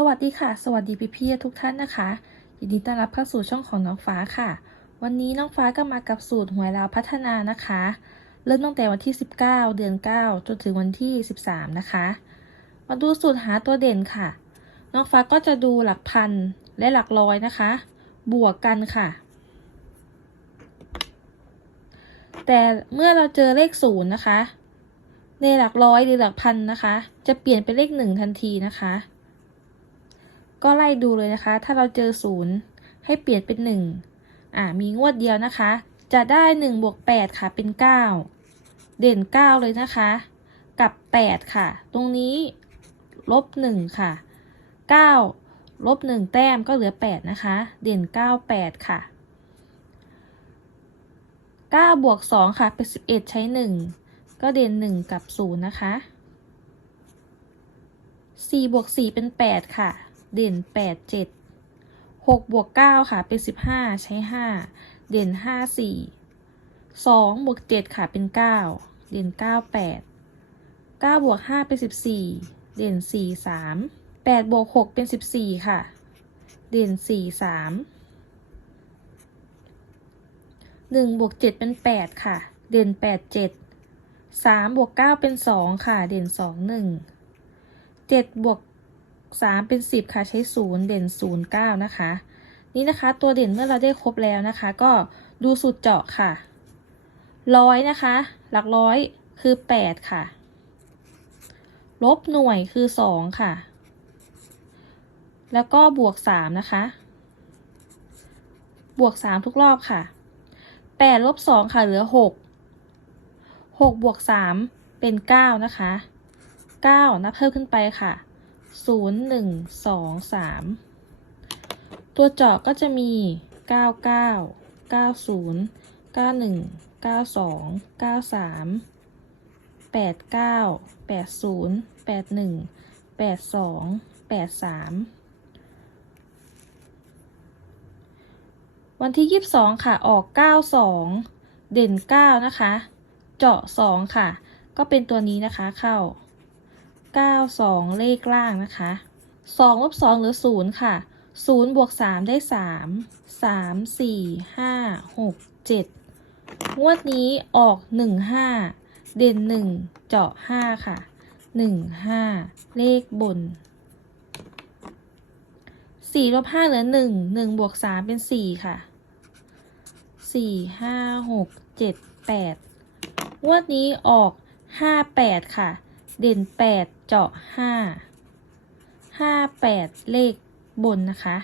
สวัสดีค่ะ สวัสดีพี่พี่ทุกท่านนะคะยินดีต้อนรับเข้าสู่ช่องของน้องฟ้าค่ะ วันนี้น้องฟ้าก็มากับสูตรหวยลาวพัฒนานะคะ เริ่มตั้งแต่วันที่ 19 เดือน 9 จนถึงวันที่ 13 นะคะ มาดูสูตรหาตัวเด่นค่ะ น้องฟ้าก็จะดูหลักพันและหลักร้อยนะคะ บวกกันค่ะ แต่เมื่อเราเจอเลขศูนย์นะคะ ในหลักร้อยหรือหลักพันนะคะ จะเปลี่ยนเป็นเลขหนึ่งทันทีนะคะ ก็ไล่ดูเลยนะคะ ถ้าเราเจอศูนย์ให้เปลี่ยนเป็นหนึ่งอ่ามีงวดเดียวนะคะ จะได้หนึ่งบวกแปดค่ะเป็นเก้าเด่นเก้าเลยนะคะ กับแปดค่ะ ตรงนี้ลบหนึ่งค่ะเก้าลบหนึ่งแต้มก็เหลือแปดนะคะ เด่นเก้าแปดค่ะเก้าบวกสองค่ะ เป็นสิบเอ็ดใช้หนึ่งก็เด่นหนึ่งกับศูนย์นะคะสี่บวกสี่เป็นแปดค่ะ เด่นแปดเจ็ดหกบวกเก้าค่ะเป็นสิบห้าใช้ห้าเด่นห้าสี่สองบวกเจ็ดค่ะเป็นเก้าเด่นเก้าแปดเก้าบวกห้าเป็นสิบสี่เด่นสี่สามแปดบวกหกเป็นสิบสี่ค่ะ เด่นสี่สามหนึ่งบวกเจ็ดเป็นแปดค่ะ เด่นแปดเจ็ดสามบวกเก้าเป็นสองค่ะ เด่นสองหนึ่งเจ็ดบวก สามเป็นสิบค่ะใช้ศูนย์เด่นศูนย์เก้านะคะ นี่นะคะตัวเด่นเมื่อเราได้ครบแล้วนะคะ ก็ดูสูตรเจาะค่ะร้อยนะคะ หลักร้อยคือแปดค่ะ ลบหน่วยคือสองค่ะ แล้วก็บวกสามนะคะ บวกสามทุกรอบค่ะแปดลบสองค่ะเหลือหกหกบวกสามเป็นเก้านะคะเก้านับเพิ่มขึ้นไปค่ะ ศูนย์หนึ่งสองสามตัวเจาะก็จะมีเก้าเก้าเก้าศูนย์เก้าหนึ่งเก้าสองเก้าสามแปดเก้าแปดศูนย์แปดหนึ่งแปดสองแปดสามวันที่ยี่สิบสองค่ะ ออกเก้าสองเด่นเก้านะคะ เจาะสองค่ะ ก็เป็นตัวนี้นะคะ เข้า เก้าสองเลขล่างนะคะสองลบสองเหลือศูนย์ค่ะศูนย์บวกสามได้สามสามสี่ห้าหกเจ็ดงวดนี้ออกหนึ่งห้าเด่นหนึ่งเจาะห้าค่ะหนึ่งห้าเลขบนสี่ลบห้าเหลือหนึ่งหนึ่งบวกสามเป็นสี่ค่ะสี่ห้าหกเจ็ดแปดงวดนี้ออกห้าแปดค่ะ เด่นแปดเจาะห้าห้าแปดเลขบนนะคะ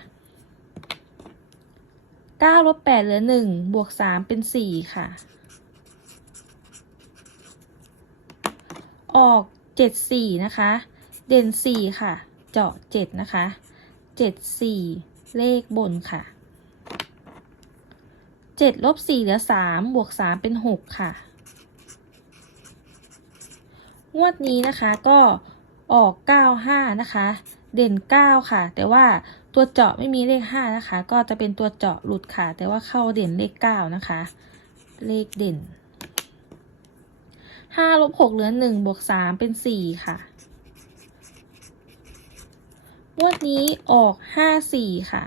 เก้าลบแปดเหลือหนึ่งบวกสามเป็นสี่ค่ะ ออกเจ็ดสี่นะคะ เด่นสี่ค่ะ เจาะเจ็ดนะคะเจ็ดสี่เลขบนค่ะเจ็ดลบสี่เหลือสามบวกสามเป็นหกค่ะ งวดนี้นะคะก็ออกเก้าห้านะคะ เด่นเก้าค่ะ แต่ว่าตัวเจาะไม่มีเลขห้านะคะ ก็จะเป็นตัวเจาะหลุดค่ะ แต่ว่าเข้าเด่นเลขเก้านะคะ เลขเด่นห้าลบหกเหลือหนึ่งบวกสามเป็นสี่ค่ะ งวดนี้ออกห้าสี่ค่ะ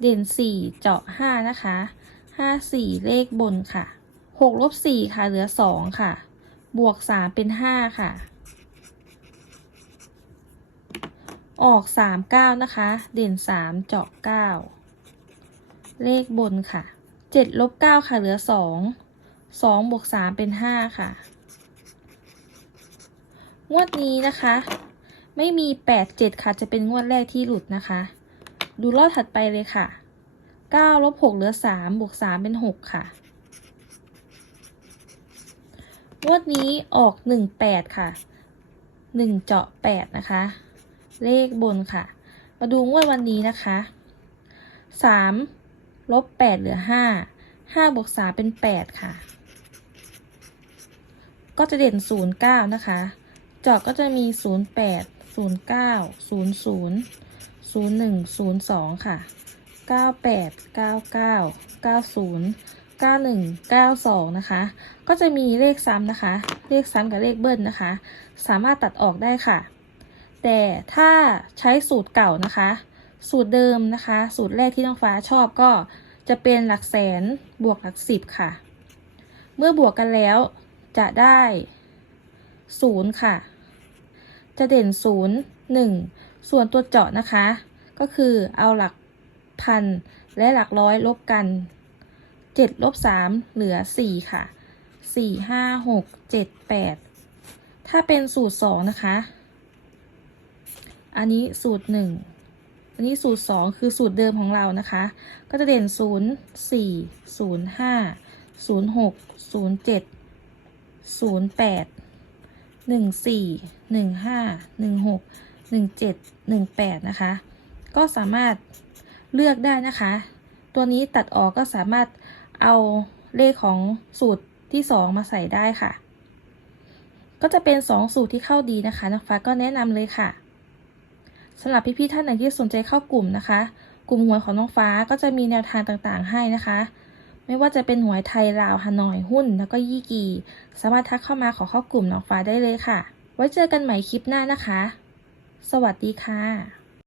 เด่นสี่เจาะห้านะคะห้าสี่เลขบนค่ะหกลบสี่ค่ะ เหลือสองค่ะ บวกสามเป็นห้าค่ะ ออกสามเก้านะคะ เด่นสามเจาะเก้าเลขบนค่ะเจ็ดลบเก้าค่ะ เหลือสองสองบวกสามเป็นห้าค่ะ งวดนี้นะคะ ไม่มีแปดเจ็ดค่ะ จะเป็นงวดแรกที่หลุดนะคะ ดูรอบถัดไปเลยค่ะเก้าลบหกเหลือสามบวกสามเป็นหกค่ะ งวดนี้ออกหนึ่งแปดค่ะหนึ่งเจาะแปดนะคะ เลขบนค่ะ มาดูงวดวันนี้นะคะสามลบแปดเหลือห้าห้าบวกสามเป็นแปดค่ะ ก็จะเด่นศูนย์เก้านะคะ เจาะก็จะมีศูนย์แปดศูนย์เก้าศูนย์ศูนย์ศูนย์หนึ่งศูนย์สองค่ะเก้าแปดเก้าเก้าเก้าศูนย์ เก้าหนึ่งเก้าสองนะคะ ก็จะมีเลขซ้ำนะคะ เลขซ้ำกับเลขเบิ้ลนะคะ สามารถตัดออกได้ค่ะ แต่ถ้าใช้สูตรเก่านะคะ สูตรเดิมนะคะ สูตรแรกที่น้องฟ้าชอบก็จะเป็นหลักแสนบวกหลักสิบค่ะ เมื่อบวกกันแล้วจะได้ศูนย์ค่ะ จะเด่นศูนย์หนึ่งส่วนตัวเจาะนะคะ ก็คือเอาหลักพันและหลักร้อยลบกัน เจ็ดลบสามเหลือสี่ค่ะสี่ห้าหกเจ็ดแปดถ้าเป็นสูตรสองนะคะ อันนี้สูตรหนึ่งอันนี้สูตรสองคือสูตรเดิมของเรานะคะ ก็จะเด่นศูนย์สี่ศูนย์ห้าศูนย์หกศูนย์เจ็ดศูนย์แปดหนึ่งสี่หนึ่งห้าหนึ่งหกหนึ่งเจ็ดหนึ่งแปดนะคะ ก็สามารถเลือกได้นะคะ ตัวนี้ตัดออกก็สามารถ เอาเลขของสูตรที่สองมาใส่ได้ค่ะ ก็จะเป็นสองสูตรที่เข้าดีนะคะน้องฟ้าก็แนะนำเลยค่ะสำหรับพี่ๆท่านไหนที่สนใจเข้ากลุ่มนะคะ กลุ่มหวยของน้องฟ้าก็จะมีแนวทางต่างๆให้นะคะ ไม่ว่าจะเป็นหวยไทยลาวฮานอยหุ้น แล้วก็ยี่กี สามารถทักเข้ามาขอเข้ากลุ่มน้องฟ้าได้เลยค่ะ ไว้เจอกันใหม่คลิปหน้านะคะ สวัสดีค่ะ